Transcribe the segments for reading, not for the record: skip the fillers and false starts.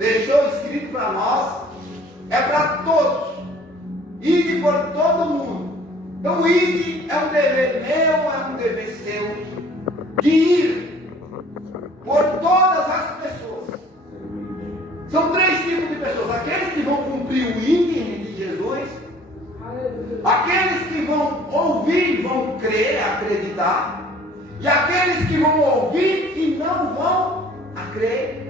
deixou escrito para nós, é para todos. Ide por todo mundo. Então, ide é um dever meu, é um dever seu, de ir por todas as pessoas. São três tipos de pessoas: aqueles que vão cumprir o ide de Jesus, aqueles que vão ouvir, vão crer, acreditar, e aqueles que vão ouvir e não vão acreditar.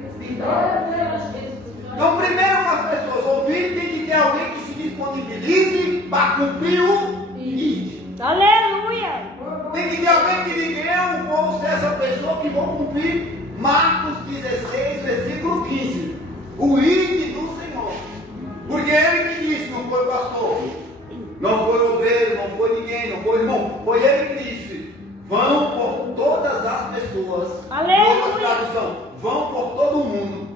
Então, primeiro as pessoas ouvirem, tem que ter alguém que se disponibilize para cumprir o ide. Aleluia! Tem que ter alguém que diga: eu vou ser essa pessoa que vou cumprir Marcos 16, versículo 15. O ide do Senhor. Porque ele que disse, não foi o pastor, não foi o obreiro, não foi ninguém, não foi o irmão. Foi ele que disse: vão por todas as pessoas. Aleluia! Outra tradução: vão por todo mundo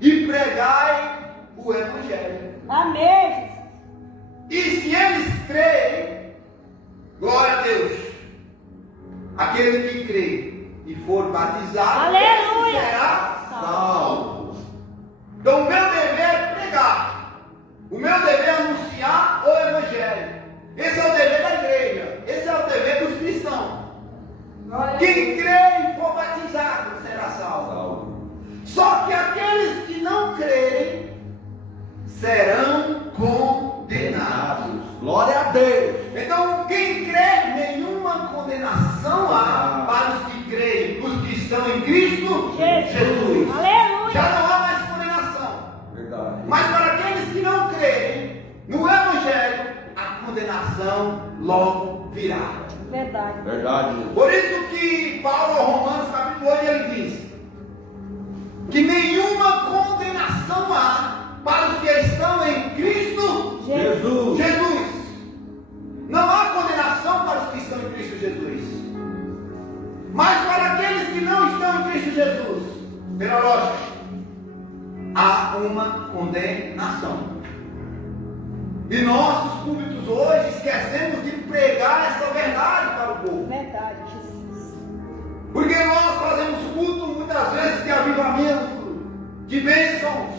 e pregai o Evangelho. Amém! E se eles crerem, glória a Deus, aquele que crê e for batizado, Aleluia! será salvo. Então, o meu dever é pregar, o meu dever é anunciar o Evangelho. Esse é o dever da igreja, esse é o dever dos cristãos. Quem crê e for batizado será salvo. Só que aqueles que não crerem serão condenados. Glória a Deus. Então, quem crê, nenhuma condenação há para os que creem, os que estão em Cristo Jesus. Aleluia! Já não há mais condenação. Verdade. Mas para aqueles que não creem no Evangelho, a condenação logo virá. Verdade. Verdade. Por isso que Paulo, aos Romanos, capítulo 8, ele diz que nenhuma condenação há para os que estão em Cristo Jesus. Não há condenação para os que estão em Cristo Jesus. Mas para aqueles que não estão em Cristo Jesus, pela lógica, há uma condenação. E nossos púlpitos hoje esquecemos de pregar essa verdade para o povo. Verdade, Jesus. Porque nós fazemos culto muitas vezes de avivamento, de bênçãos,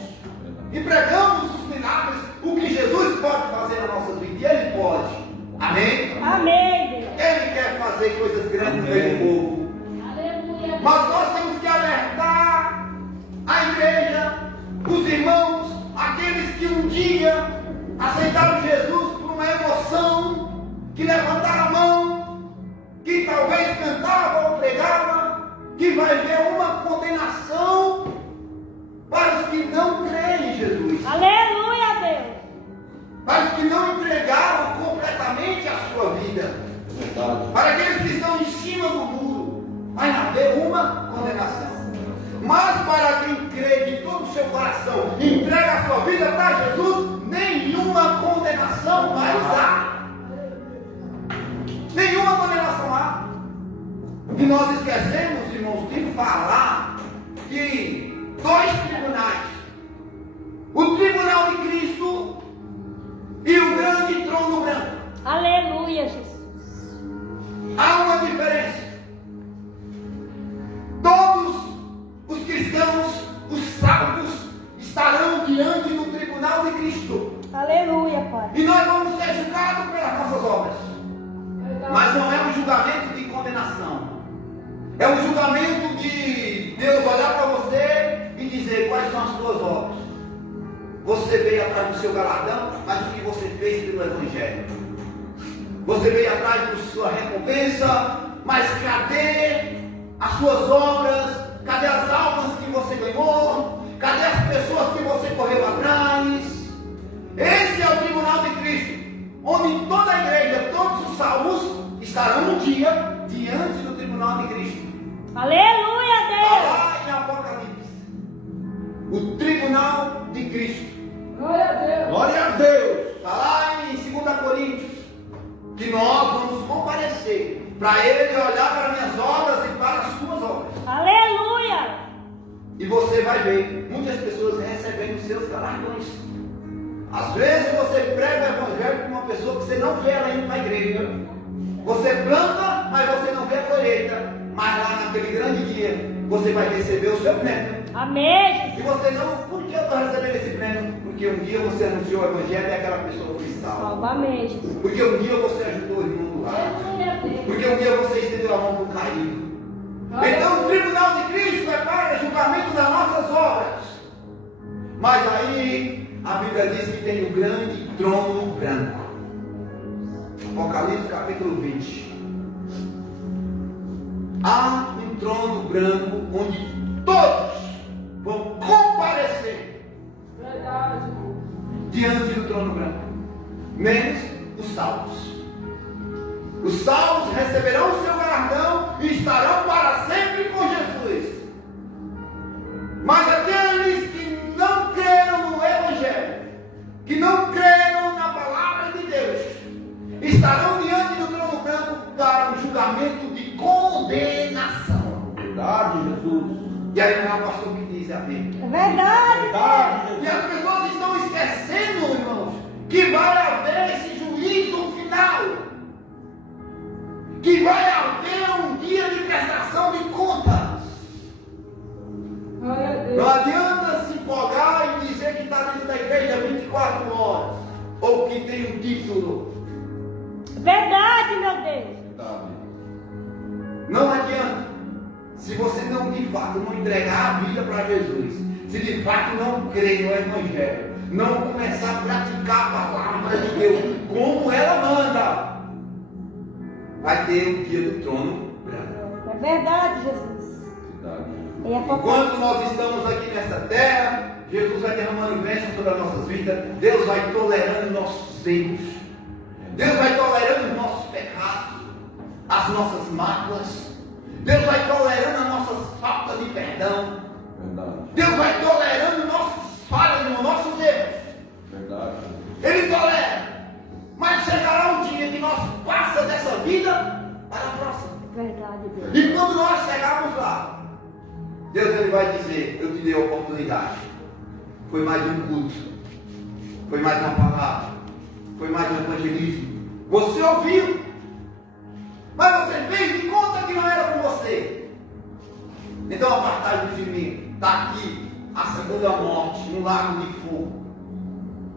e pregamos os milagres, o que Jesus pode fazer na nossa vida, e Ele pode. Amém? Amém, Deus. Ele quer fazer coisas grandes no meio do povo. Aleluia. Mas nós temos que alertar a igreja, os irmãos, aqueles que um dia aceitaram Jesus por uma emoção, que levantaram a mão, que talvez cantava ou pregava, que vai ver uma condenação para os que não creem em Jesus, Aleluia, Deus. para os que não entregaram completamente a sua vida, Verdade. para aqueles que estão em cima do muro, vai haver uma condenação. Mas para quem crê de todo o seu coração, entrega a sua vida para Jesus, nenhuma condenação mais há. Nenhuma condenação há. E nós esquecemos, irmãos, de falar de dois tribunais: o tribunal de Cristo e o grande trono branco. Aleluia, Jesus. Há uma diferença. Todos os cristãos, os salvos, estarão diante do tribunal de Cristo. Aleluia, Pai. E nós vamos ser julgados pelas nossas obras. Mas não é um julgamento de condenação. É um julgamento de Deus olhar para você e dizer: quais são as suas obras? Você veio atrás do seu galardão, mas o que você fez pelo Evangelho? Você veio atrás da sua recompensa, mas cadê as suas obras? Cadê as almas que você ganhou? Cadê as pessoas que você correu atrás? Esse é o tribunal de Cristo, onde toda a igreja, todos os salvos estarão um dia diante do tribunal de Cristo. Aleluia, Está Deus. lá em Apocalipse, o tribunal de Cristo. Glória a Deus. Glória a Deus. Está lá em 2 Coríntios, que nós vamos comparecer para Ele olhar para minhas obras e para as suas obras. Aleluia. E você vai ver muitas pessoas recebendo seus galardões. Às vezes você prega o Evangelho com uma pessoa que você não vê ela indo para a igreja. Você planta, mas você não vê a colheita. Mas lá naquele grande dia, você vai receber o seu prêmio. Amém, E Jesus. você não, por que eu estou recebendo esse prêmio? Porque um dia você anunciou o evangelho e aquela pessoa foi salva. Salva, amém, Jesus. Porque um dia você ajudou o irmão do lado. Aleluia, Deus. Porque um dia você estendeu a mão para o caído. Então o tribunal de Cristo é para julgamento das nossas obras. Mas aí a Bíblia diz que tem o grande trono branco. Apocalipse capítulo 20. Há um trono branco onde todos vão comparecer Verdade. diante do trono branco, menos os salvos. Os salvos receberão o seu galardão e estarão para sempre com Jesus. Mas aqueles que não creram no Evangelho, que não creram na palavra de Deus, estarão diante do trono branco para um julgamento de condenação. Verdade, Jesus. E aí não é o pastor que diz amém. É verdade, Verdade, E as pessoas estão esquecendo, irmãos, que vai haver esse juízo final. Que vai haver um dia de prestação de contas. Glória a Deus. Não adianta se empolgar e dizer que está dentro da igreja 24 horas. Ou que tem um título. Verdade, meu Deus. Verdade. Não adianta. Se você não, de fato, não entregar a vida para Jesus. Se de fato não crer no Evangelho. Não começar a praticar a palavra de Deus como ela manda. Vai ter o dia do trono branco. É verdade, Jesus. Verdade. E a Enquanto nós estamos aqui nessa terra, Jesus vai derramando bênçãos sobre as nossas vidas. Deus vai tolerando nossos erros. Deus vai tolerando os nossos pecados, as nossas mágoas. Deus vai tolerando as nossas faltas de perdão. Verdade. Deus vai tolerando nossas falhas, nossos erros. Verdade. Ele tolera. Mas chegará um dia que nós passa dessa vida para a próxima. Verdade, Deus. E quando nós chegarmos lá, Deus ele vai dizer, eu te dei a oportunidade. Foi mais um culto. Foi mais uma palavra. Foi mais um evangelismo. Você ouviu. Mas você fez de conta que não era com você. Então apartai-vos de mim. Está aqui a segunda morte, no lago de fogo.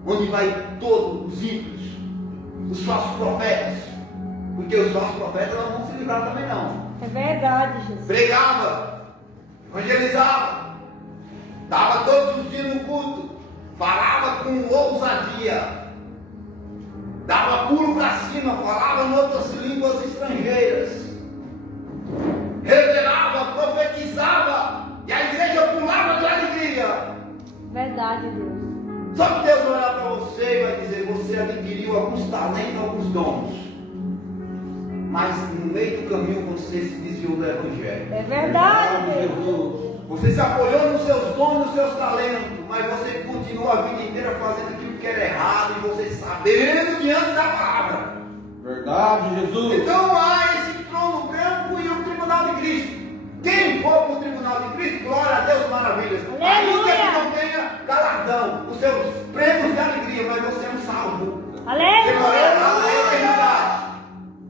Onde vai todos os ímpios, os falsos profetas. Porque os falsos profetas não vão se livrar também não. É verdade, Jesus. Pregava, evangelizava, dava todos os dias no culto, falava com ousadia, dava pulo para cima, falava em outras línguas estrangeiras, revelava, profetizava, e a igreja pulava de alegria. Verdade, Deus. Só que Deus vai olhar para você e vai dizer, você adquiriu alguns talentos, alguns dons, mas no meio do caminho você se desviou do Evangelho. É verdade, Deus. Jesus. Você se apoiou nos seus dons, nos seus talentos, mas você continua a vida inteira fazendo aquilo que era errado e você sabendo diante da palavra. Verdade, Jesus. Então há esse trono branco e o tribunal de Cristo. Quem for para o tribunal de Cristo, glória a Deus, maravilhas. Ainda que não tenha galardão, os seus prêmios de alegria, mas você é um salvo. Você morreu lá na eternidade.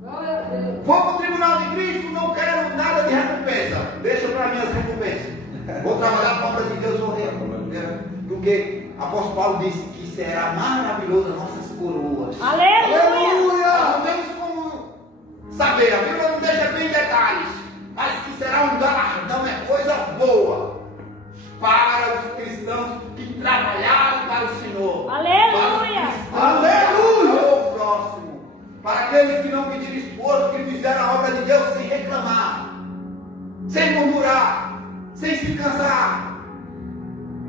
Glória a Deus. Vou para o tribunal de Cristo, não quero nada de recompensa. Deixa para mim as recompensas. Vou trabalhar para a obra de Deus, vou porque o apóstolo Paulo disse que será maravilhoso as nossas coroas. Aleluia. Nós não temos como saber, a Bíblia não deixa bem detalhes, mas que será um galardão, é coisa boa para os cristãos que trabalharam para o Senhor. Aleluia. Aleluia! O próximo. Para aqueles que não pediram esforço, que fizeram a obra de Deus sem reclamar, sem murmurar, sem se cansar.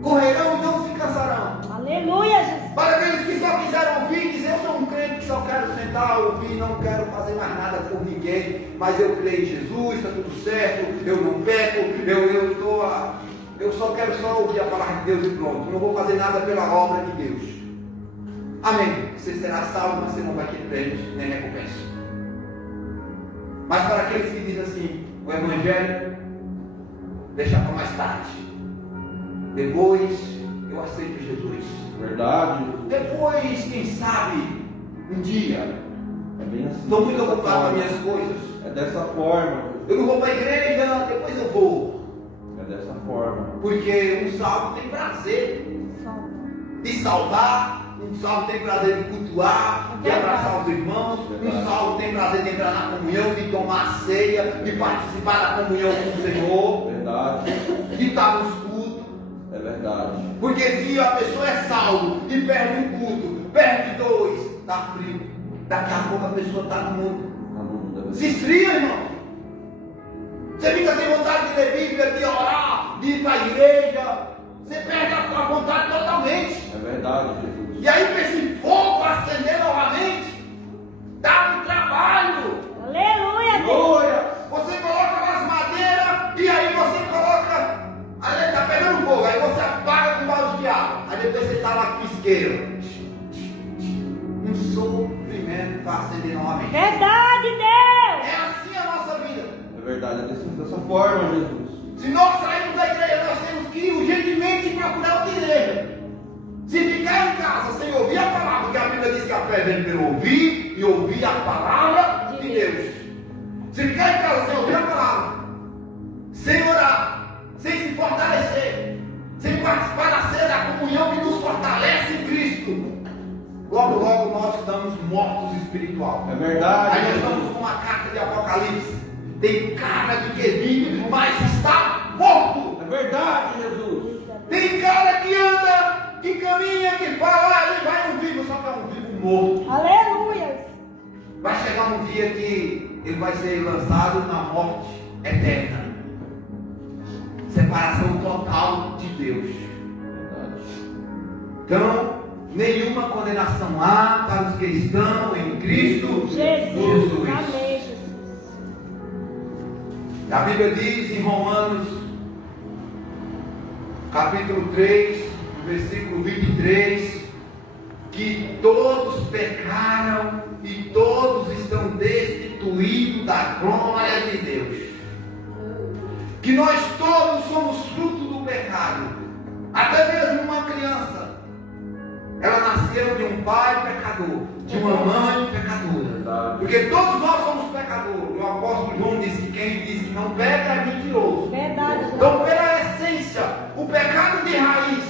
Correrão e não se cansarão. Aleluia, Jesus. Para aqueles que só quiseram ouvir, dizer, eu sou um crente que só quero sentar, ouvir, não quero fazer mais nada por ninguém, mas eu creio em Jesus, está tudo certo, eu não peco, eu só quero só ouvir a palavra de Deus e pronto, não vou fazer nada pela obra de Deus. Amém. Você será salvo, mas você não vai ter prêmios nem recompensa. Mas para aqueles que dizem assim, o Evangelho, deixa para mais tarde. Depois eu aceito Jesus. Verdade. Depois, quem sabe, um dia, É bem assim. estou muito dessa ocupado com forma. minhas coisas. É dessa forma. Eu não vou para a igreja, depois eu vou. É dessa forma. Porque um salvo tem prazer de salvar, um salvo tem prazer de cultuar, de abraçar os irmãos, um salvo tem prazer de entrar na comunhão, de tomar a ceia, de participar da comunhão com o Senhor, Verdade. de estar nos cultos. É verdade. Porque se a pessoa é salvo e perde um culto, perde dois, dá frio. Daqui a pouco a pessoa está no mundo. Se esfria, irmão. Você fica sem vontade de ler Bíblia, de orar, de ir para a igreja. Você perde a sua vontade totalmente. É verdade, Jesus. E aí, para esse fogo acender novamente, dá um trabalho. Aleluia, Deus. Glória. Você coloca nas madeiras e aí você coloca. Aí está pegando fogo, aí você apaga com balde de água. Aí depois você está lá com isqueiro. Um sofrimento para acender novamente. Verdade, Deus. É assim a nossa vida. É verdade, é dessa forma, Jesus. Se nós sairmos da igreja, nós temos que ir urgentemente procurar outra igreja. Se ficar em casa sem ouvir a palavra, porque a Bíblia diz que a fé vem pelo ouvir e ouvir a palavra de Deus. Se ficar em casa sem ouvir a palavra, sem orar, sem se fortalecer, sem participar da ceia da comunhão que nos fortalece em Cristo, logo, logo nós estamos mortos espiritual. É verdade. Aí nós estamos com uma carta de Apocalipse. Tem cara de que vive, mas está morto. É verdade, Jesus. Tem cara que anda, que caminha, que fala, ele vai um vivo, só que é um vivo morto. Aleluia. Vai chegar um dia que ele vai ser lançado na morte eterna. Separação total de Deus. Verdade. Então, nenhuma condenação há para os que estão em Cristo Jesus. Amém, Jesus. A Bíblia diz em Romanos, capítulo 3, versículo 23, que todos pecaram e todos estão destituídos da glória de Deus. Que nós todos somos fruto do pecado. Até mesmo uma criança, ela nasceu de um pai pecador, de uma mãe pecadora. Porque todos nós somos pecadores. O apóstolo João disse que quem diz que não peca é mentiroso. Verdade. Então, pela essência, o pecado de raiz,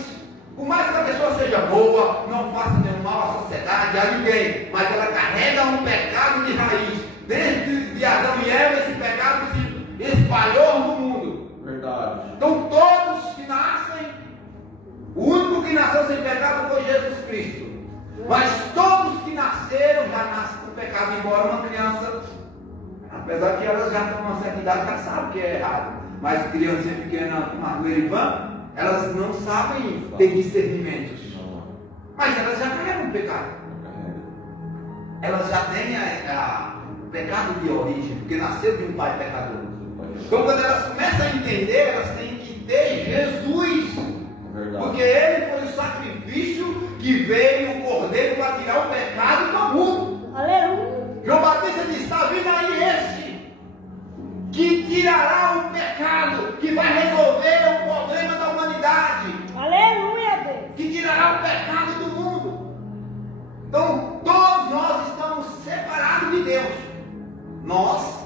por mais que a pessoa seja boa, não faça nenhum mal à sociedade, a ninguém, mas ela carrega um pecado de raiz. Desde de Adão e Eva, esse pecado se espalhou no mundo. Verdade. Então, todos que nascem, o único que nasceu sem pecado foi Jesus Cristo. Mas todos que nasceram já nascem com pecado, embora uma criança, apesar que elas já estão numa certa idade, já sabem que é errado. Mas criança pequena, madureira e vã, elas não sabem ter discernimentos. Mas elas já carregam o pecado. Elas já têm o pecado de origem, porque nasceu de um pai pecador. Então, quando elas começam a entender, elas têm que ter Jesus. Porque ele foi o sacrifício que veio o cordeiro para tirar o pecado do mundo. Aleluia. João Batista diz: está vindo aí esse que tirará o pecado, que vai resolver o problema da humanidade, Aleluia, Deus. que tirará o pecado do mundo. Então todos nós estamos separados de Deus. Nós,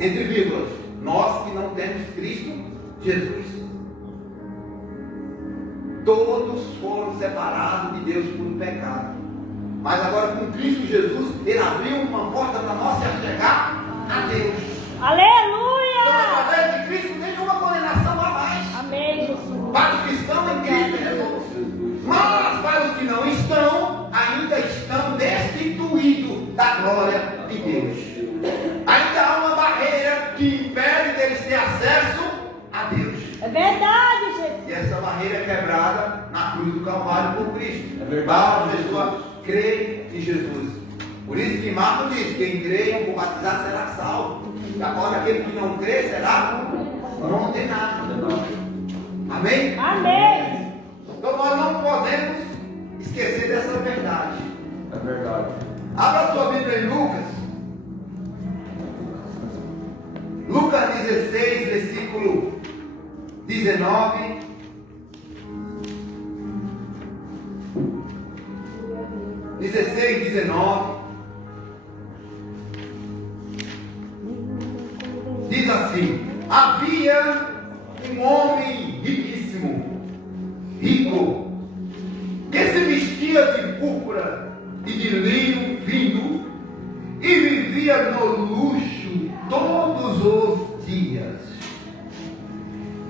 entre vírgulas, nós que não temos Cristo Jesus. Todos foram separados de Deus por um pecado. Mas agora com Cristo Jesus, Ele abriu uma porta para nós se achegar a Deus. Aleluia. Então, através de Cristo, nenhuma condenação há mais. Amém, Jesus. Para os que estão em Cristo Jesus. Mas para os que não estão, ainda estão destituídos da glória de Deus. Ainda há uma barreira que impede deles ter acesso a Deus. É verdade, Jesus. E essa barreira é quebrada na cruz do Calvário por Cristo. É verdade. Basta a pessoa crer em Jesus. Por isso que Marcos diz: quem crê e for batizado será salvo. E agora aquele que não crê será condenado. Amém? Amém. Então nós não podemos esquecer dessa verdade. É verdade. Abra sua Bíblia em Lucas. Lucas 16, versículo 19. Diz assim: havia um homem riquíssimo, rico, que se vestia de púrpura e de linho fino e vivia no luxo todos os dias.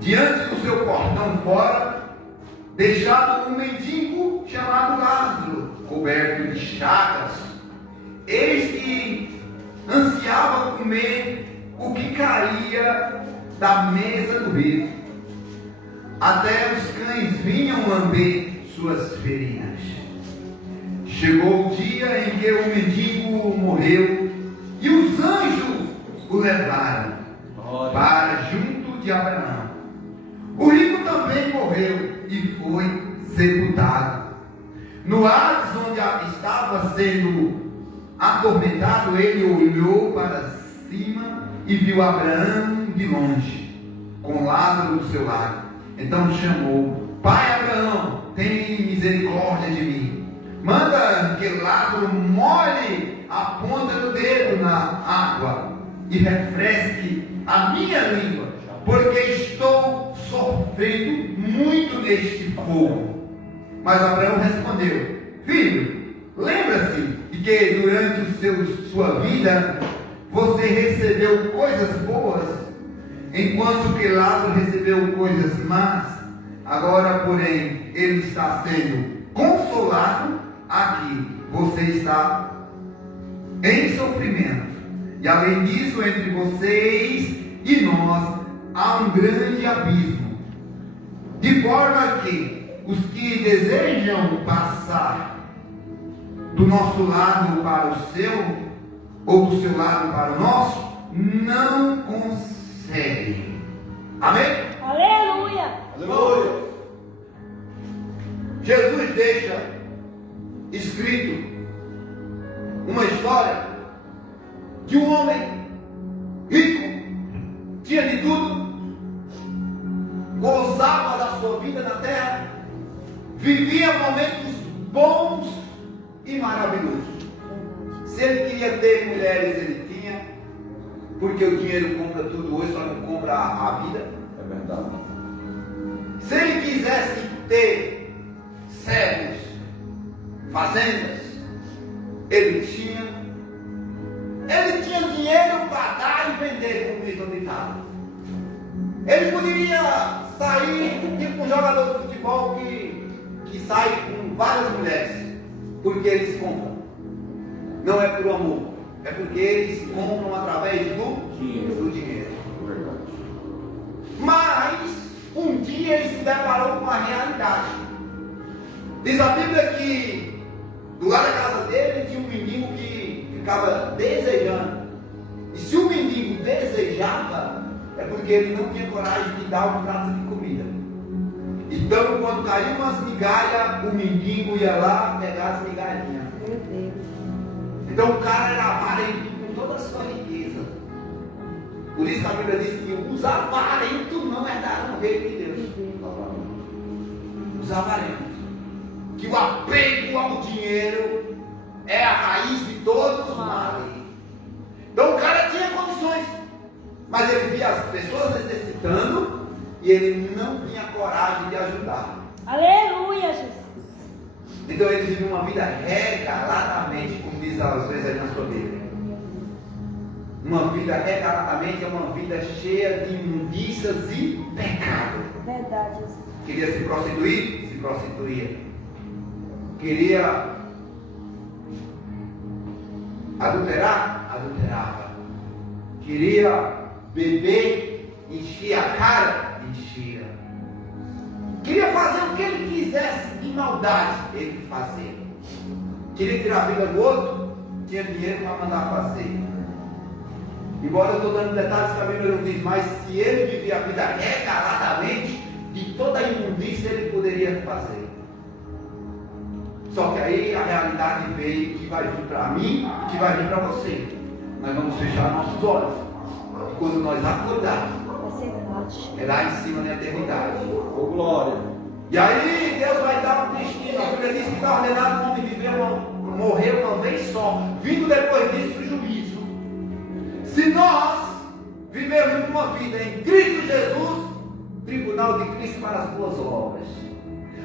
Diante do seu portão fora, deixado um mendigo chamado Lázaro, coberto de chagas. Este ansiava comer o que caía da mesa do rico. Até os cães vinham lamber suas feridas. Chegou o dia em que o mendigo morreu e os anjos o levaram para junto de Abraão. O rico também morreu e foi sepultado. No Hades, onde estava sendo atormentado, ele olhou para cima e viu Abraão de longe, com Lázaro do seu lado. Então chamou: Pai Abraão, tem misericórdia de mim. Manda que Lázaro molhe a ponta do dedo na água e refresque a minha língua, porque estou sofrendo muito neste fogo. Mas Abraão respondeu: Filho, lembra-se de que durante sua vida você recebeu coisas boas, enquanto que Lázaro recebeu coisas más. Agora, porém, ele está sendo consolado aqui. Você está em sofrimento. E além disso, entre vocês e nós há um grande abismo, de forma que os que desejam passar do nosso lado para o seu, ou do seu lado para o nosso, não conseguem. Amém? Aleluia. Aleluia. Jesus deixa escrito uma história de um homem rico, tinha de tudo, gozava da sua vida na terra, vivia momentos bons e maravilhosos. Se ele queria ter mulheres, ele tinha, porque o dinheiro compra tudo hoje, só não compra a vida. É verdade. Se ele quisesse ter servos, fazendas, ele tinha. Ele tinha dinheiro para dar e vender, como diz o ditado. Ele poderia sair tipo um jogador de futebol que sai com várias mulheres, porque eles compram. Não é por amor, é porque eles compram através do dinheiro. Verdade. Mas um dia ele se deparou com uma realidade. Diz a Bíblia que do lado da casa dele tinha um mendigo que ficava desejando. E se o mendigo desejava, é porque ele não tinha coragem de dar um prato de comida. Então, quando caiu umas migalhas, o mendigo ia lá pegar as migalhinhas. Meu Deus. Então o cara era avarento com toda a sua riqueza. Por isso que a Bíblia diz que os avarentos não herdaram o reino de Deus. Os avarentos. Que o apego ao dinheiro é a raiz de todos os males. Então o cara tinha condições, mas ele via as pessoas necessitando e ele não tinha coragem de ajudar. Aleluia, Jesus. Então ele vivia uma vida regaladamente, como diz às vezes aí na sua Bíblia. Uma vida regaladamente é uma vida cheia de imundícias e pecado. Verdade, Jesus. Queria se prostituir? Se prostituía. Queria adulterar? Adulterava. Queria beber? Enchia a cara? Enchia. Queria fazer o que ele quisesse de maldade, ele fazia. Queria tirar a vida do outro? Tinha dinheiro para mandar fazer. Embora eu estou dando detalhes que a Bíblia não diz, mas se ele vivia a vida regaladamente, de toda a imundícia ele poderia fazer. Só que aí a realidade veio, que vai vir para mim e que vai vir para você. Nós vamos fechar nossos olhos. E quando nós acordarmos, Vai ser tarde. é lá em cima na eternidade. Ô glória. E aí Deus vai dar um destino. A Bíblia diz que está ordenado o homem viver morrer uma vez só, vindo depois disso o juízo. Se nós vivermos uma vida em Cristo Jesus, tribunal de Cristo para as boas obras.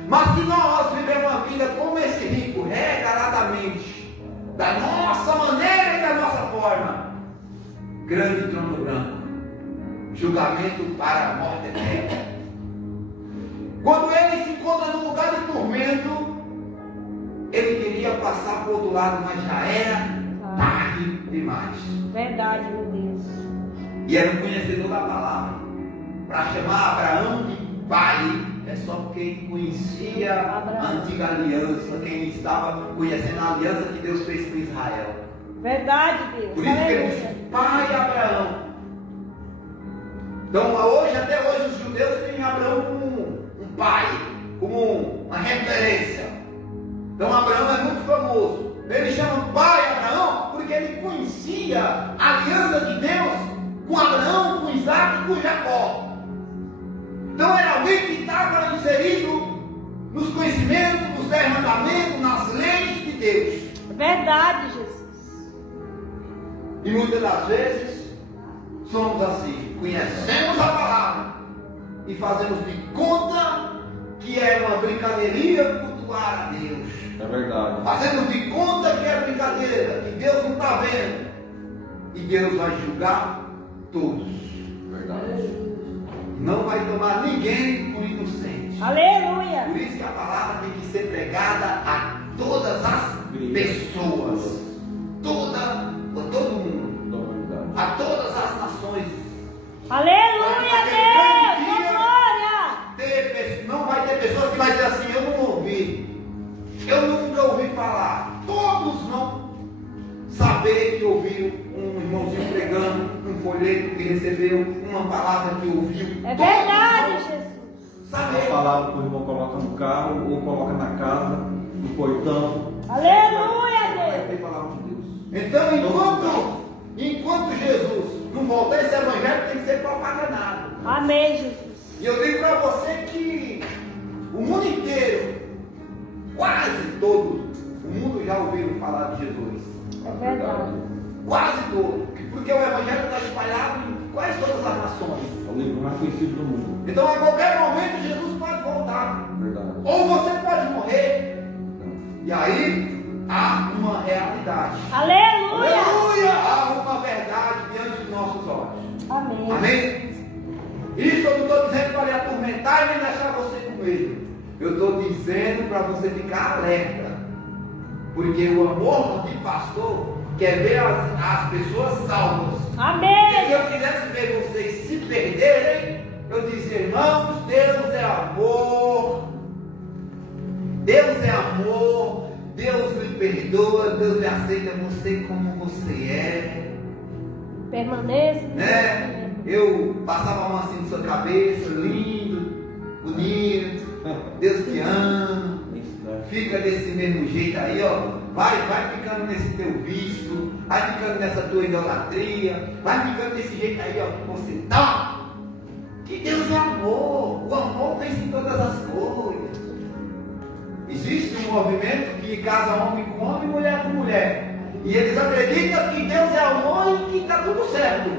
Mas se nós vivemos uma vida como esse rico, regaladamente, da nossa maneira e da nossa forma, grande trono branco, julgamento para a morte eterna. Quando ele se encontra num lugar de tormento, ele queria passar para o outro lado, mas já era tarde demais. Verdade, meu Deus. E era um conhecedor da palavra. Para chamar Abraão de pai, é só quem conhecia a antiga aliança, quem estava conhecendo a aliança que Deus fez com Israel. Verdade, Deus. Por isso que ele Aleluia. disse, pai Abraão. Então até hoje os judeus têm Abraão como um pai, como uma referência. Então Abraão é muito famoso. Ele chama pai Abraão porque ele conhecia a aliança de Deus com Abraão, com Isaac e com Jacó. Então era alguém que estava inserido nos conhecimentos, nos 10 mandamentos, nas leis de Deus. Verdade, Jesus. E muitas das vezes somos assim, conhecemos a palavra e fazemos de conta que é uma brincadeirinha cultuar a Deus. É verdade. Fazemos de conta que é brincadeira, que Deus não está vendo. E Deus vai julgar todos. Verdade. Não vai tomar ninguém por inocente. Aleluia. Por isso que a palavra tem que ser pregada a todas as pessoas. Todo mundo. A todas as nações. Aleluia, Deus. Glória. Não vai ter pessoas que vai dizer assim, eu não ouvi. Eu nunca ouvi falar. Todos vão saber que ouviu um irmãozinho pregando, um folheto que recebeu, uma palavra que ouviu. É verdade, Jesus. A palavra que o irmão coloca no carro, ou coloca na casa, no portão. Aleluia, Vai Deus. ter palavra de Deus. Então, enquanto Jesus não voltar, esse evangelho tem que ser propagandado. Amém, Jesus. E eu digo para você que o mundo inteiro, quase todo o mundo já ouviu falar de Jesus. É verdade. Quase todo. Porque o evangelho está espalhado em quase todas as nações. É o livro mais conhecido do mundo. Então a qualquer momento Jesus pode voltar. Verdade. Ou você pode morrer. E aí há uma realidade. Aleluia. Aleluia! Há uma verdade diante dos nossos olhos. Amém. Amém? Isso eu não estou dizendo para lhe atormentar e nem deixar você com medo. Eu estou dizendo para você ficar alerta. Porque o amor de pastor quer ver as pessoas salvas. Amém. E se eu quisesse ver vocês se perderem, eu dizia, irmãos, Deus é amor. Deus é amor. Deus lhe perdoa. Deus lhe aceita você como você é. Permaneça. Né? Eu passava a mão assim na sua cabeça, lindo, bonito. Deus te ama. Fica desse mesmo jeito aí, ó. Vai ficando nesse teu vício, vai ficando nessa tua idolatria, vai ficando desse jeito aí, ó, que você tá. Que Deus é amor, o amor vence todas as coisas. Existe um movimento que casa homem com homem, mulher com mulher. E eles acreditam que Deus é amor e que está tudo certo.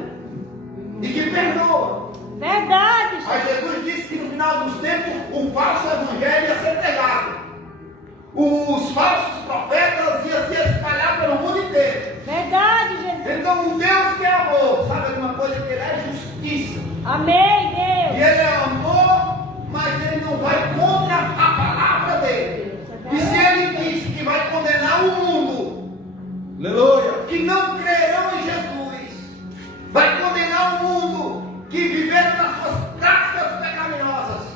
E que perdoa. Verdade, Mas Jesus. Jesus disse que no final dos tempos o falso evangelho ia ser pregado. Os falsos profetas iam se espalhar pelo mundo inteiro. Verdade, Jesus. Então o Deus que é amor, sabe de uma coisa? Que Ele é justiça. Amém, E Deus. Ele é amor, mas Ele não vai contra a palavra dele. E se Ele disse que vai condenar o mundo, Aleluia. que não crerão em Jesus, vai condenar o mundo que viveram nas suas práticas pecaminosas,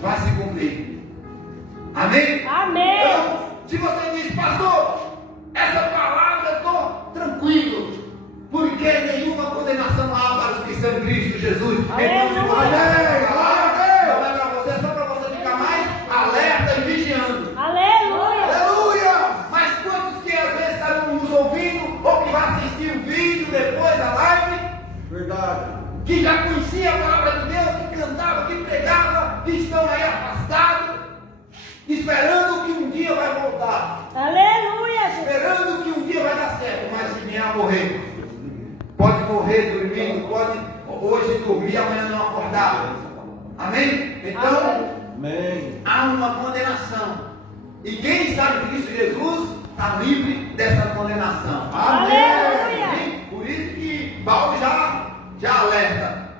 vai se cumprir. Amém? Amém. Então, se você diz, pastor, essa palavra eu estou tranquilo, porque nenhuma condenação há para os que são em Cristo Jesus. Então, se você Aleluia. não é para você, é só para você ficar mais alerta e vigiando. Aleluia. Aleluia! Mas quantos que às vezes estão nos ouvindo, ou que vai assistir o vídeo depois da live, Verdade. que já conhecia a palavra de Deus, que cantava, que pregava, e estão aí afastados, esperando que um dia vai voltar, Aleluia, Jesus. esperando que um dia vai dar certo, mas se vier a morrer, pode morrer dormindo, hoje dormir, amanhã não acordar. Amém? Então, Amém. há uma condenação. E quem está em Cristo Jesus está livre dessa condenação. Aleluia. Amém? Por isso que Paulo já alerta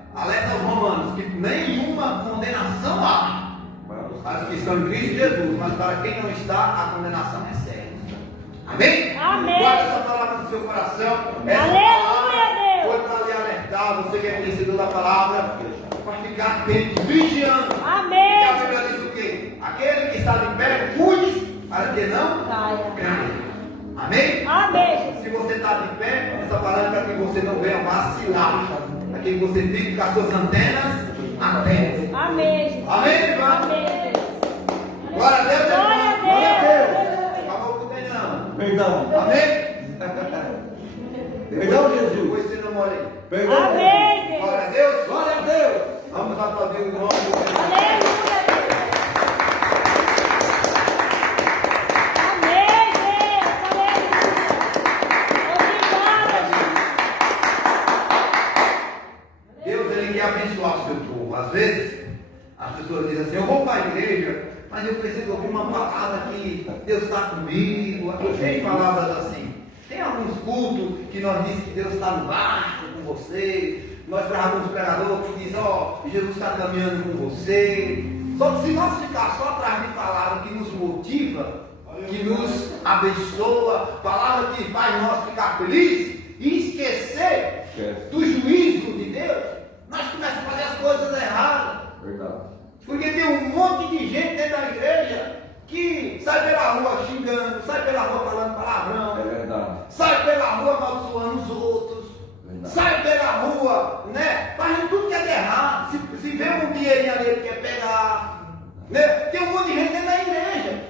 aos romanos que nenhuma condenação há para os que estão em Cristo Jesus, mas para quem não está, a condenação é certa. Amém? Amém. Guarda essa palavra no seu coração. Essa Aleluia, palavra Deus. foi para lhe alertar, você que é conhecedor da palavra, para ficar atento, vigiando. Amém. E a Bíblia diz o quê? Aquele que está de pé, cuide para que não Caia. caia. Amém? Amém, Jesus. Se você está de pé, essa palavra é para que você não venha vacilar, para que você fique com as suas antenas atentas. Amém, Jesus. Amém, irmão? Amém, Deus. Glória a Deus, irmão. Glória a Glória a Deus. Deus. Acabou com o não. Perdão. Amém? Perdão, Jesus. Depois você não mora aí. Perdão. Amém, Deus. Glória a Deus. Glória a Deus. Vamos aplaudir o nome do Senhor. Aleluia, Deus. Amém, Deus. Aleluia. Obrigada, Jesus. Deus, Ele quer abençoar o seu povo. Às vezes, as pessoas dizem assim, eu vou para a igreja, mas eu preciso ouvir uma palavra que Deus está comigo. Eu tenho palavras assim. Tem alguns cultos que nós dizemos que Deus está no barco com você. Nós trazemos um pregador que diz, ó, Jesus está caminhando com você. Só que se nós ficar só atrás de palavra que nos motiva, que nos abençoa, palavra que faz nós ficar felizes e esquecer do juízo de Deus, nós começamos a fazer as coisas erradas. Verdade. Porque tem um monte de gente dentro da igreja que sai pela rua xingando, sai pela rua falando palavrão, É verdade. sai pela rua amaldiçoando os outros, Verdade. sai pela rua, né, fazendo tudo que é de errado. Se vê um dinheirinho ali que quer pegar, né, tem um monte de gente dentro da igreja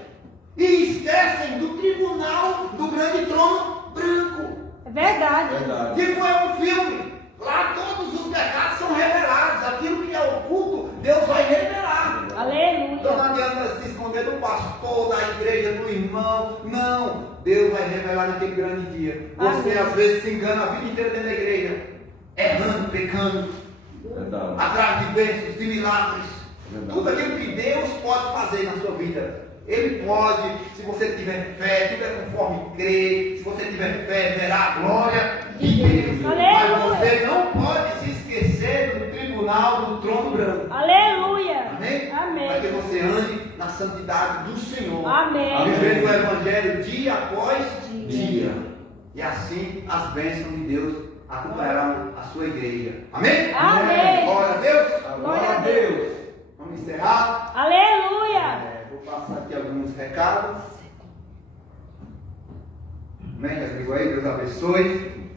e esquecem do tribunal do grande trono branco. É verdade. Verdade. Que foi um filme. Lá todos os pecados são revelados. Aquilo que é oculto, Deus vai revelar. Então não Aleluia. adianta se esconder do pastor, da igreja, do irmão. Não. Deus vai revelar naquele grande dia. Você Amém. às vezes se engana a vida inteira dentro da igreja. Errando, pecando. Verdade. Atrás de bênçãos, de milagres. Verdade. Tudo aquilo que Deus pode fazer na sua vida. Ele pode, se você tiver fé, tiver conforme crê, se você tiver fé, verá a glória de Deus. Aleluia. Mas você não pode se esquecer do tribunal do trono branco. Aleluia. Amém? Para que Amém. você ande na santidade do Senhor. Amém. Vivendo o Evangelho dia após dia. E assim as bênçãos de Deus acompanharão a sua igreja. Amém? Amém. Glória a Deus. Glória a Deus. Vamos encerrar. Aleluia. Vou passar aqui alguns recados. Amém? Já pegou aí? Deus abençoe.